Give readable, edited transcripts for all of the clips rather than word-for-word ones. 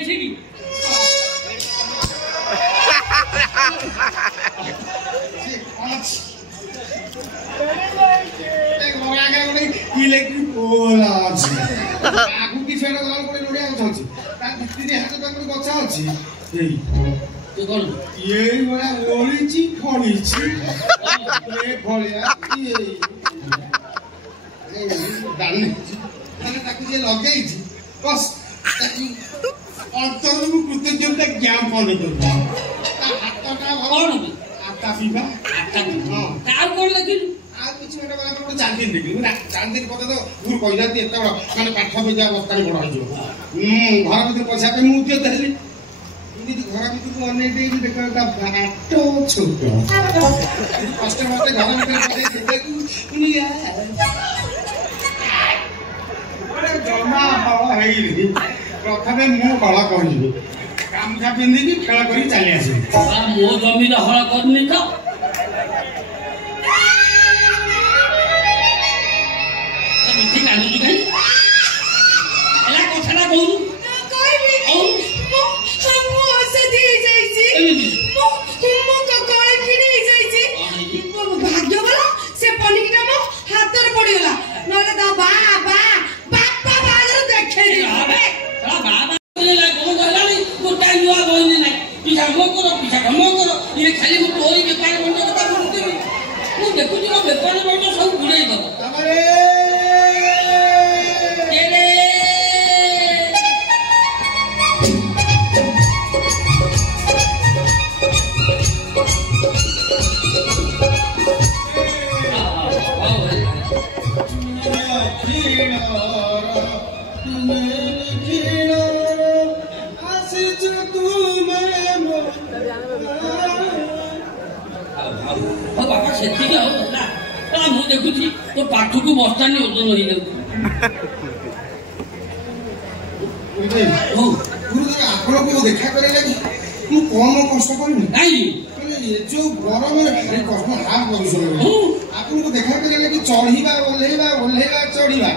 ଅଛି କି electric pole अछि आगु कि छेड गल पड़े नडिया गछ अछि ता भितरी हाथ पाखर गछ अछि एई तो कोन एई बडा ओलिची फळीची ए फळिया एई दाने माने ताकु जे लगेइछि बस ताकु अंतरनु कृतज्ञता ज्ञापन करू ता हातटा कोन आता पिबा आता काउ कोन लगिलु କିଛି ଗୋଟେ ଗଲା ଗୋଟେ 4 ଦିନ ଦେଖିଲି ନା 4 ଦିନ ପରେ ତ ମୁଁ କହିଲାନ୍ତି ଏତେ ବଡ଼ ମାନେ ପାଠ ପଇସା ବସ୍ତାରେ ବଡ଼ ହେଇଯିବ ଘର ଭିତରେ ପଇସା ପାଇଁ ମୁଁ ଉଦ୍ୟତ ହେଲି ଏମିତି ଘର ଭିତରକୁ ଅନେଇ ଦେଇକି ଦେଖ ତା ବାଟ ଛୋଟ କଷ୍ଟ ମତେ ଘର ଭିତରେ ପକେଇ ଦେଖୁ ଜମା ହଳ ହେଇନି ପ୍ରଥମେ ମୁଁ ହଳ କରିବି ଗାମୁଛା ପିନ୍ଧିକି ଖେଳ କରି ଚାଲି ଆସିବି ମୋ ଜମିରେ ହଳ କରିନି ତ ठीक है आलू कहीं एला कोठला कहू कहबी मो से दी जाईची मो को कोळे फिनी जाईची भाग्य वाला से पनिकिटा मो हाथ रे पड़ीला नले दा बाबा बागर देखे बाबा ला कोन गलानी गोटा नुआ गइनी नै पिछा करो ये खाली मो तोरी बेपार बंद कथा बोलतेबी मु देखु जो बेपार बंद सब गुड़ाई दो हमरे बाबा सेठी हो ना मु देखुची तो पाठ को बस्तानी ओजन हो जाउ गुरुदेव आपको देखा करे लगी मु कम कष्ट करनी नहीं ये जो गरम में भारी कष्ट हाथ परिश्रम आपको देखा करे लगी चढ़ीबा ओल्हेबा चढ़ीबा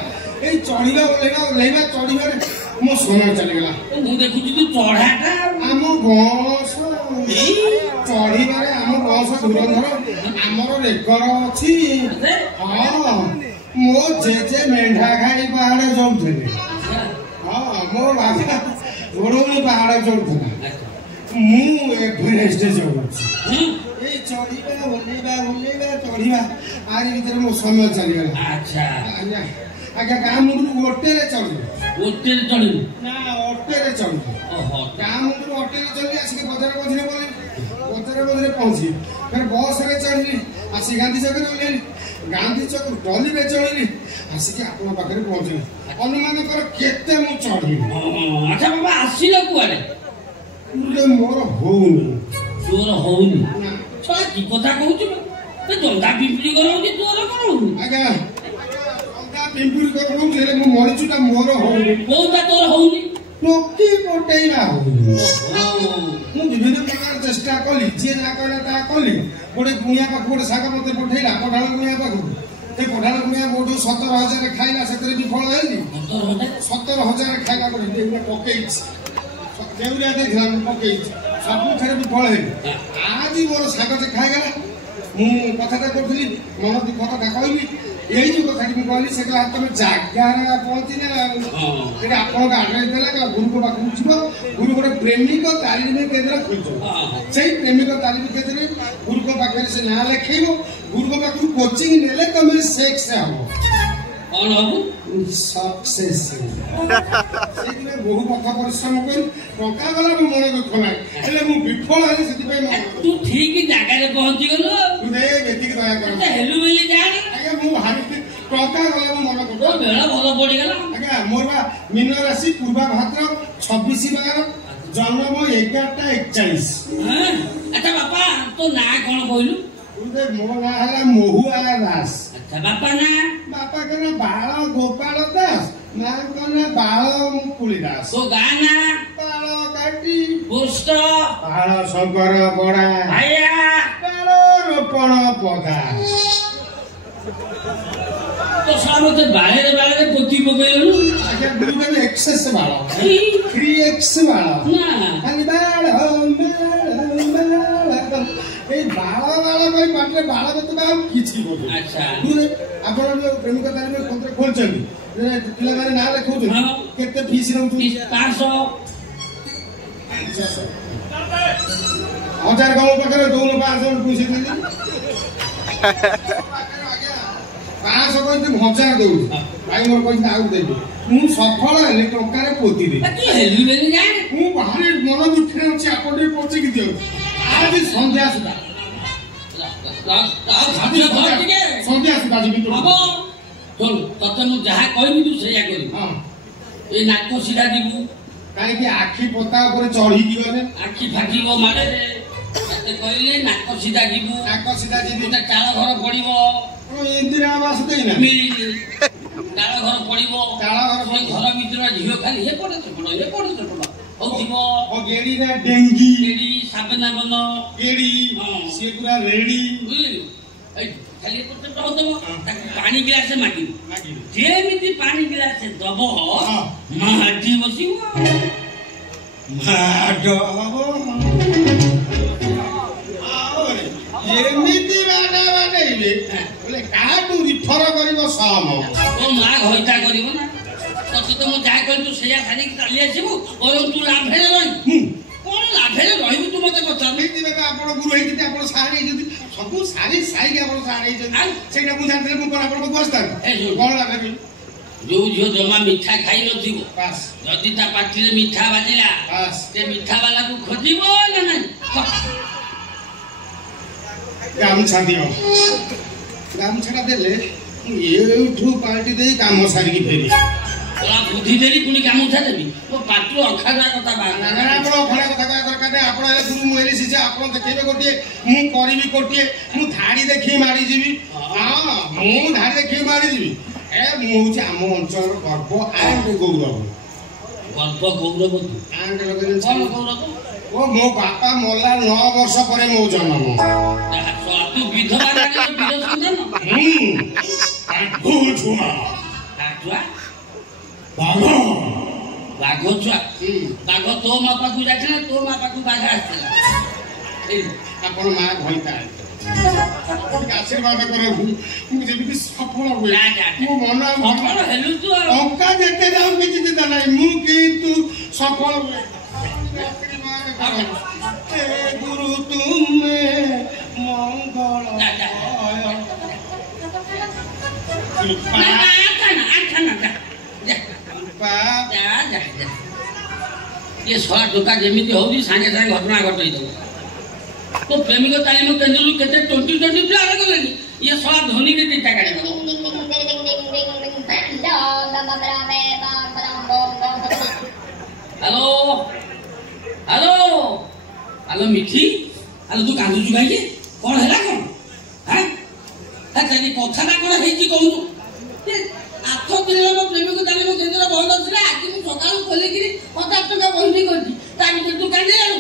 ए चढ़ीबा ओल्हेबा चढ़ीबा मो समय चली गला मु देखुची तू चढ़ाटा आम बस चढ़ीबारे आम बस धुरंधर आमर रेकर्ड अछि हां मो जेजे मेंढा खाई पहाड़े चढ़ुଥିଲେ हां मो बाबा ओरोनी पहाड़े चढ़ुଥିଲା ମୁଁ ଏଭରେଷ୍ଟ ଚଢୁଛି ଏଇ ଚଢିବା ଓହ୍ଲେଇବା ଚଢିବା ଆରି ଭିତରେ ମୋ ସମୟ ଚାଲିଗଲା ଆଚ୍ଛା ଆଜ୍ଞା ଗାଁ ମୁଣ୍ଡରୁ ଓଟେରେ ଚଢିବି ନା ଓଟେରେ ଚଢିବି ଗାଁ ମୁଣ୍ଡରୁ ଓଟେରେ ଚଢିଲି ଆସିକି ବଜାର ମଝିରେ ପହଞ୍ଚିଲି ଫେର ବସରେ ଚଢିଲି ଆସି ଗାନ୍ଧୀ ଛକରେ ଓହ୍ଲେଇଲି ଗାନ୍ଧୀ ଛକରୁ ଟଲିରେ ଚଢିଲି ଆସିକି ଆପଣଙ୍କ ପାଖରେ ପହଞ୍ଚିଲି ଅନୁମାନ କର କେତେ ମୁଁ ଚଢିଲି ଆଚ୍ଛା ବାବା ଆସିଲ କୁଆଡେ ମୋର ହଉନି ତୋର ହଉନି ଛଡ଼ା କି କଥା କହୁଛୁ ଜନ୍ଦା ପିମ୍ପୁଡ଼ି କରଉଛି ତୋର କଣ ହଉନି ଆଜ୍ଞା ଜନ୍ଦା ପିମ୍ପୁଡ଼ି କରଉଛି ହେଲେ ମୁଁ ମରିଚୁଟା ମୋର ହଉନି କୋଉଟା ତୋର ହଉନି ଟୋକି ପଟେଇବା ହଉନି ମୁଁ ବିଭିନ୍ନ ପ୍ରକାର ଚେଷ୍ଟା କଲି ଯିଏ ଯାହା କହିଲା ତାହା କଲି ଗୋଟେ ଗୁଣିଆ ପାଖକୁ ଗୋଟେ ଶାଗ ମତେ ପଠେଇଲା ପଠାଣ ଗୁଣିଆ ପାଖକୁ ସେ ପଠାଣ ଗୁଣିଆ ମୋଠୁ 17,000 ଖାଇଲା ସେଥିରେ ବିଫଳ ହେଲି 17,000 ଖାଇଲା ପରେ ପକେଇଛି देउरिया देखला पकेइछ सब थरे भी फळ हेली आज मोर सागते खाइगला मु कथाटा करथली मन दि कथाटा कहली एई जो कथा कि कहली से कला तमे जागारा पहुंची ना एटा आपण गाडरे देला का गुरु को बाकु छिबो गुरु गोटे प्रेमिक तालीम केंद्र खोलछो सेई प्रेमिक तालीम केंद्र गुरु को बाकरे से ना लेखैबो गुरु को बाकु कोचिंग नेले तमे सेक्स हबो कौन हबो सक्सेस सेदिने बहु कथा परिश्रम कर टका गला मो मन दुख नाही हेले मु विफल हेले सेति पे तू ठीक जगह रे पहुंची गेलो तू दे बेटी के दया कर हेलु बेली जानी आगे मु भारी टका गला मो मन दुख तो बेला भलो पड़ी गेला आगे मोर बा मीन राशि पूर्वा भाद्र 26/12 जन्म 11:41 हां अच्छा बापा तो ना कोन कहलु तुदे मो ना हला मोहुआ दास अच्छा बापा के ना बाळ गोपाल दास ना कोने बाळ मुकुली दास तो गाना बाळ काटी पुष्ट बाळ शंकर बड़ा भैया बाळ रोपण पदा तो सामते बाहेर पोती पकेलु आगे गुरुदेव 101 एक्सेस बाल 3x बाल खाली बाल এই বাଳ ପାଇଁ ପାଟିରେ ବାଳ ଯେତେବେଳେ ଆଉ କିଛି ଆପଣ ପ୍ରେମିକ ତାରିଖ ପତ୍ର ଖୋଲୁଛନ୍ତି ପିଲାମାନେ ନାଁ ଲେଖଉଛନ୍ତି କେତେ ଫିସ୍ ରହୁଛନ୍ତି 500 1000 ଗାଁ ପାଖରେ ଦଉନ 500 ପଇସା ଦେଲି 500 କହିଲେ 1000 ଦଉଛି ଭାଇ ମୋର କହିଲେ ଆଉ ଦେବି ମୁଁ ସଫଳ ହେଲେ ଟଙ୍କାରେ ପୋତି ଦେବି ମୁଁ ଭାରି ମନ ଦୁଃଖରେ ଅଛି ଆପଣ ଟିକେ ପହଞ୍ଚିକି ଦିଅନ୍ତୁ ଆଜି ସନ୍ଧ୍ୟା ସୁଦ୍ଧା ସନ୍ଧ୍ୟା ସୁଦ୍ଧା ଯିବି ତତେ ମୁଁ ଯାହା କହିବି ତୁ ସେଇଆ କରିବୁ ଏଇ ନାକ ସିଧା ଯିବୁ କାହିଁକି ଆଖି ପତା ଉପରେ ଚଢିକି ଗଲେ ଆଖି ଫାଟିବ ମାଡରେ ତତେ କହିଲେ ନାକ ସିଧା ଯିବୁ ଗୋଟେ ଚାଳ ଘର ପଡିବ ଇନ୍ଦିରା ଆବାସ ଦେଇନା ଚାଳ ଘର ପଡିବ ଘର ଭିତରେ ଝିଅ ଖାଲି ଏପଟେ ସେପଟ ହଉଥିବ ଗେଡି ନା ଡେଙ୍ଗି ଗେଡି ସାବନା ବନ ଗେଡି ସିଏ ପୁରା ରେଡି ଖାଲି ଏପଟେ ହଉଥିବ ତାକୁ ପାଣି ଗ୍ଲାସ ମାଗିବୁ ଯେମିତି ପାଣି ଗ୍ଲାସ ଦବ ମାଟି ବସିବ ମାଡ ଏମିତି ବାଡେଇବେ ବୋଲେ କାହାଠୁ ରିଫର କରିବ ସମ ତୋ ମା ଘଇତା କରିବ ନା ତତେ ତ ମୁଁ ଯାହା କହିଲି ତୁ ସେଇଆ ଛାଡ଼ିକି ଚାଲି ଆସିବୁ ବରଂ ତୁ ଲାଭରେ ରହିବୁ କଣ ଲାଭରେ ରହିବୁ ତୁ ମତେ ପଚାରୁ ଆପଣ ଗୁରୁ ହେଇଛନ୍ତି ଆପଣ ସାର ହେଇଛନ୍ତି ସବୁ ସାରି ସାଇକି ଆପଣ ସାର ହେଇଛନ୍ତି ସେଇଟା ମୁଁ ଜାଣିଥିଲେ ମୁଁ କଣ ଆପଣଙ୍କୁ ଆସିଥାନ୍ତି କଣ ଲାଭ ଯୋଉ ଝିଅ ଜମା ମିଠା ଖାଇ ନଥିବ ଯଦି ତା ପାଟିରେ ମିଠା ବାଜିଲା ସେ ମିଠା ବାଲାକୁ ଖୋଜିବ ନା ନାଇଁ ଗାମୁଛା ଦିଅ ଗାମୁଛାଟା ଦେଲେ ଏଇଠୁ ପାର୍ଟି ଦେଇ କାମ ସାରିକି ଫେରି ବୁଦ୍ଧି ଦେଲି ପୁଣି ଗାମୁଛା ଦେବି ମୋ ପାଟିରୁ ଅଖାଡା କଥା ଆପଣ ଅଖାଡା କଥା କହିବା ଦରକାର ନାହିଁ ଆପଣ ହେଲେ ଗୁରୁ ମୁଁ ହେଲେ ଶିକ୍ଷା ଆପଣ ଦେଖେଇବେ ଗୋଟିଏ ମୁଁ କରିବି ଗୋଟିଏ ମୁଁ ଧାଡି ଦେଖେଇ ମାରିଯିବି ମୁଁ ଧାଡି ଦେଖେଇ ମାରିଯିବି ମୁଁ ହଉଛି ଆମ ଅଞ୍ଚଳର ଗର୍ବ ଆଣ୍ଡ ଗୌରବ ଓ ମୋ ବାପା ମଲା 9 ବର୍ଷ ପରେ ମୋ ଜନ୍ମ ତୁ ବିଧବା ବାଘ ଛୁଆ ବାଘ ତୋ ମା ପାଖକୁ ଯାଇଥିଲା ତୋ ମା ପାଖକୁ ବାଘ ଆସିଥିଲା ଆପଣ ମା ଘଇତା ଆଶୀର୍ବାଦ କରନ୍ତୁ ମୁଁ ଯେମିତି ସଫଳ ହୁଏ ମୋ ମନ ସଫଳ ହେଲୁ ତୁ ଟଙ୍କା ଯେତେ ଯାଉ କିଛି ଚିନ୍ତା ନାହିଁ ମୁଁ କିନ୍ତୁ ସଫଳ ହୁଏ ଗୁରୁ ତୁମେ ମଙ୍ଗଳ ये शला टोका जमी होगी सागे सागे घटना घटई दो तो प्रेमिक तालीम केन्द्र केते 20 पिला गले ये शला धोनी के दिटा गाड़ी हेलो हेलो हेलो मिठी हेलो तू कांदू छु भाई कोन हैला कोन हां ताकि कथाटा कोन हेची कहू आठ दिन हम प्रेमिक तालीम केन्द्र बंद अछि आज मु सकाळ खोले कि 50 टका बहिनी करछि ता भीतर तू कांदे आउ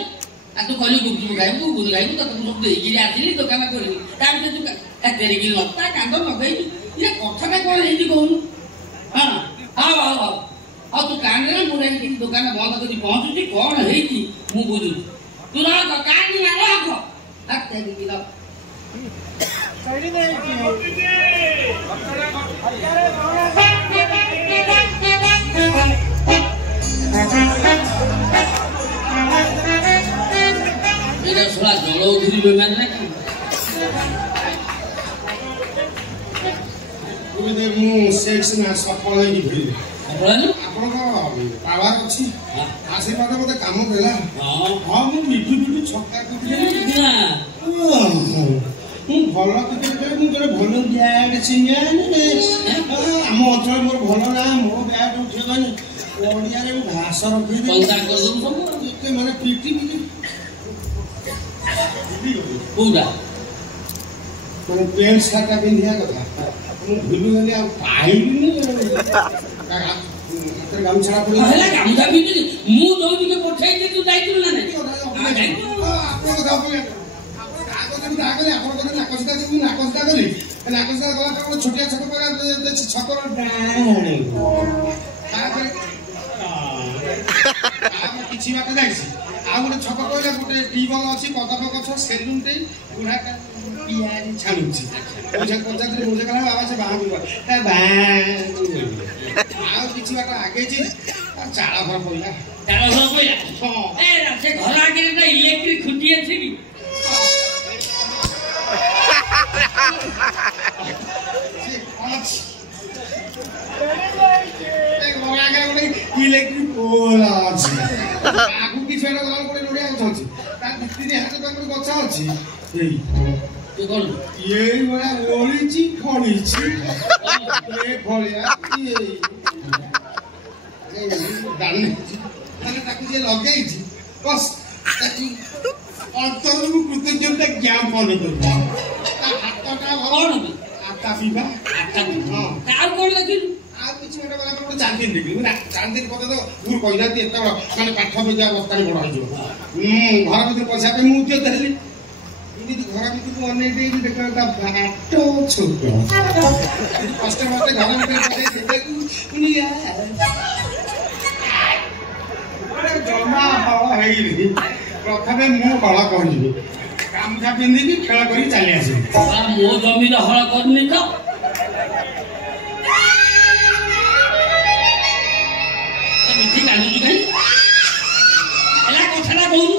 आ तू कहली गुपचुप खाइबू गुद खाइबू तो तू सब देई कि आथिली दुकान करबी ता भीतर तू तेरी कि लता कांद न गई ये कथाटा कोन हेची कहू हां हां हां आ तू कांदे मुरे कि दुकान बंद करी पहुंचुची कोन हेची मु बुझु तू ना कांदी ना रखो आ तेरी कि ल सही नहीं मेरा थोड़ा जलो उधरी बेमान ना मुझे मु सेक्स ना सफल ही भेल अपन आपन को पावर अछि आशीर्वाद मते काम देला हां मु मिठू मिठू छक्का कुटले ना मु भलो किते मु करे भलो ब्याड सिंगान हम अचल मोर भलो ना मो ब्याड उठेबानी ओडिया रे घास रखी दे पंगा कर दम सब के माने पीटी पूरा माने पेंट शर्ट पिंधिया कथा मु भूली गली आ पाइबिनी तर गामछा पड़ी हला गामछा बिनी मु दोनी के पठाई दे तू जाइतु ना नहीं आपन को दाबो आगले आपण को नाकसदा देबू नाकसदा गली नाकसदा गला पर छोटिया छक पर छकर କିଛି ବାଟ ଯାଇଛି ଆଉ ଗୋଟେ ଛକ କହିଲେ ଗୋଟେ ଟ୍ୟୁବଲ ଅଛି କଦମ ଗଛ ସେଲୁନଟେ ବୁଢାଟା ପିଆଜି ଛାଣୁଛି ପଚାରିଲେ ବୁଝେ କଲା ବାବା ସେ ବାହାକୁ ଆଉ କିଛି ବାଟ ଆଗେଇଛି ଚାଳ ଘର ପଇଲା ଚାଳ ଘର ପଇଲା ସେ ଘର ଆଗରେ ଗୋଟେ ଇଲେକ୍ଟ୍ରିକ ଖୁଣ୍ଟି ଅଛି କି ଇଲେକ୍ଟ୍ରିକ ପୋଲ ଅଛି ଆଗକୁ କିଛି ବାଟ ଗଲା ଗୋଟେ ନଡ଼ିଆ ଗଛ ଅଛି ତା ଭିତରେ ହାତ ପାଖରେ ଗଛ ଅଛି ଏଇଭଳିଆ ଓଳିଛି ଫଳିଛି ଭଳିଆ ତାକୁ ଯିଏ ଲଗେଇଛି ବସ୍ ତାକୁ ଅନ୍ତରକୁ କୃତଜ୍ଞତା ଜ୍ଞାପନ କରୁଛି ତା ହାତଟା ଭଲ ଆଟା ପିଇବା ଆଉ କଣ ଦେଖିଲୁ ଆଉ କିଛି ଗୋଟେ ଗଲା ଗୋଟେ ଚାନ୍ଦିନ ଦେଖିଲୁ ନା ଚାନ୍ଦିନ କଥା ତ ମୁଁ କହିନାହାନ୍ତି ଏତେ ମାନେ ପାଠ ପଇସା ଅବସ୍ଥାରେ ବଡ ହେଇଯିବ ଘର ଭିତରେ ପଇସା ପାଇଁ ମୁଁ ଉଦ୍ୟତ ହେଲି ଏମିତି ଘର ଭିତରକୁ ଅନେଇ ଦେଇକି ଦେଖିବା ତା ବାଟ ଛୋଟ କଷ୍ଟ ମତେ ଘର ଭିତରେ ଜମା ହଳ ହେଇନି ପ୍ରଥମେ ମୁଁ ହଳ କରିବି ଗାମୁଛା ପିନ୍ଧିକି ଖେଳ କରି ଚାଲି ଆସିବି ମୋ ଜମିରେ ହଳ କରିନି ତ ମିଠି କାନ୍ଦୁଛୁ କାହିଁ ହେଲା କଥାଟା କହୁନୁ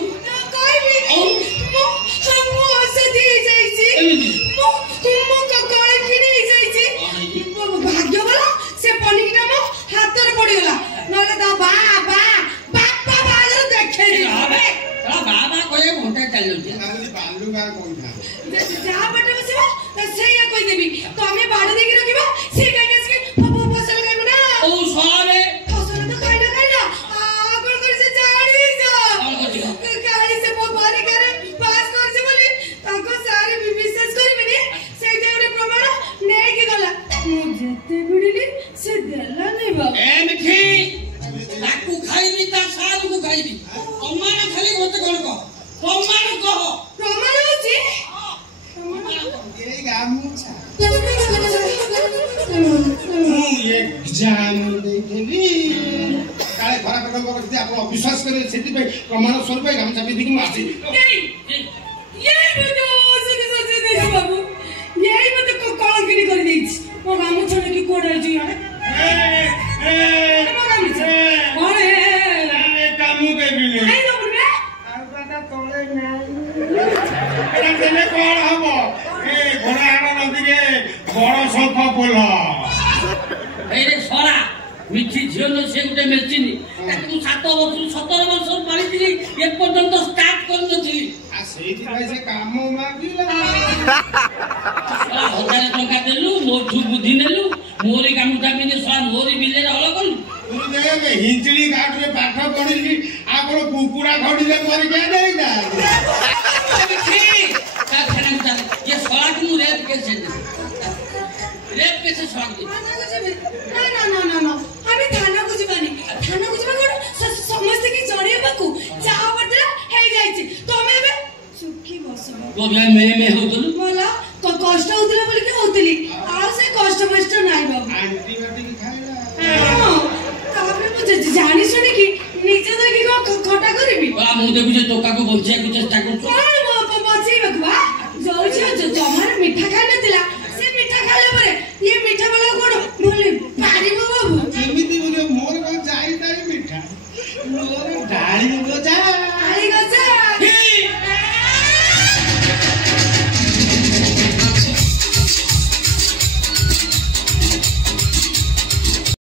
ଭାଗ୍ୟ ଭଲ ସେ ପନିକିଟା ମୋ ହାତରେ ପଡିଗଲା ନହେଲେ ତା ବାବା ଦେଖେଇ ବାବା କହିବା ଘଣ୍ଟା ଚାଲିଯାଉଛି ଯାହା ବାଟେ ବସିବ ସେଇଆ କହିଦେବି ତମେ ବାଡ ଦେଇକି ରଖିବ ସେ କାହିଁକି ଆସିକି ଫସଲ ଖାଇବ ନା ସରେ ଫସଲ ତ ଖାଇଲା କଣ କରିছে ଜାଣିଛ କାଲି ସେ ମୋ ପରୀକ୍ଷାରେ ପାସ୍ କରିছে ବୋଲି ତାଙ୍କ ସାର୍ ବିଶ୍ୱାସ କରିବେନି ସେଇଟା ଗୋଟେ ପ୍ରମାଣ ନେଇକି ଗଲା ମୁଁ ଯେତେ ଭିଡ଼ିଲି ସେ ଦେଲାନି ବାବା ଏମିତି ତାକୁ ଖାଇବି ତା ସାରକୁ ଖାଇବି ପ୍ରମାଣ ଖାଲି ମତେ କଣ କହ ପ୍ରମାଣ କହ ପ୍ରମାଣ ଅଛି ଏଇ ଗାମୁଛା ମୁଁ ଏକ୍ଜାମ ଦେଇଥିଲି କାଳେ ଖରାପ କାମ କରିଥିଲି ଆପଣ ଅବିଶ୍ୱାସ କରିବେ ସେଥିପାଇଁ ପ୍ରମାଣ ସ୍ୱରୂପ ଗାମୁଛା ପିନ୍ଧିକି ମୁଁ ଆସିବି ବାବୁ ଏଇ ମତେ କଳଙ୍କିଣି କରିଦେଇଛି ମୋ ଗାମୁଛା କି କୁଆଡେ ହେଇଛି କଣ ହବ ଏ ଘୋଡ଼ାହାଡ଼ ନଦୀରେ ବଡ ଶଙ୍ଖ ପୋଲ ଏଇରେ ସରା ମିଠି ଝିଅ ନ ସେ ଗୋଟେ ମେଚିନି ତାକୁ ମୁଁ 7 ବର୍ଷରୁ 17 ବର୍ଷରୁ ପାଳିଥିଲି ଏପର୍ଯ୍ୟନ୍ତ ଷ୍ଟାର୍ଟ କରିନଥିଲି ସେଇଥିପାଇଁ ସେ କାମ ମାଗିଲା 1000 ଟଙ୍କା ଦେଲୁ ମୋଠୁ ବୁଦ୍ଧି ନେଲୁ ମୋରି କାମଟା ପିନ୍ଧି ମୋରି ବିଲରେ ହଳ କଲୁ ହିଞ୍ଚିଳି ଘାଟରେ ପାଠ ପଢିଲି ଆପଣ କୁକୁଡ଼ା ଖଣ୍ଡିରେ ମରିକି ଦେଇନା ये सड़ा की रेप कैसे सड़ा ना हमें थाना को जीवानी थाना को जीवा कोन समस्त की जणिया बाकू चाहा बदला हे जाईची तो हमें बे सुखी बसबो तो मैं होतलु बोला कष्ट होतला बोली के होतली आ से कष्ट नाही बाबू एंटीबायोटिक खाइला ताबे मुझे जानी सुनी की नीचे देखि को खटा करबी बड़ा मुंह देखु जे टोका को बंचिया को चेष्टा कर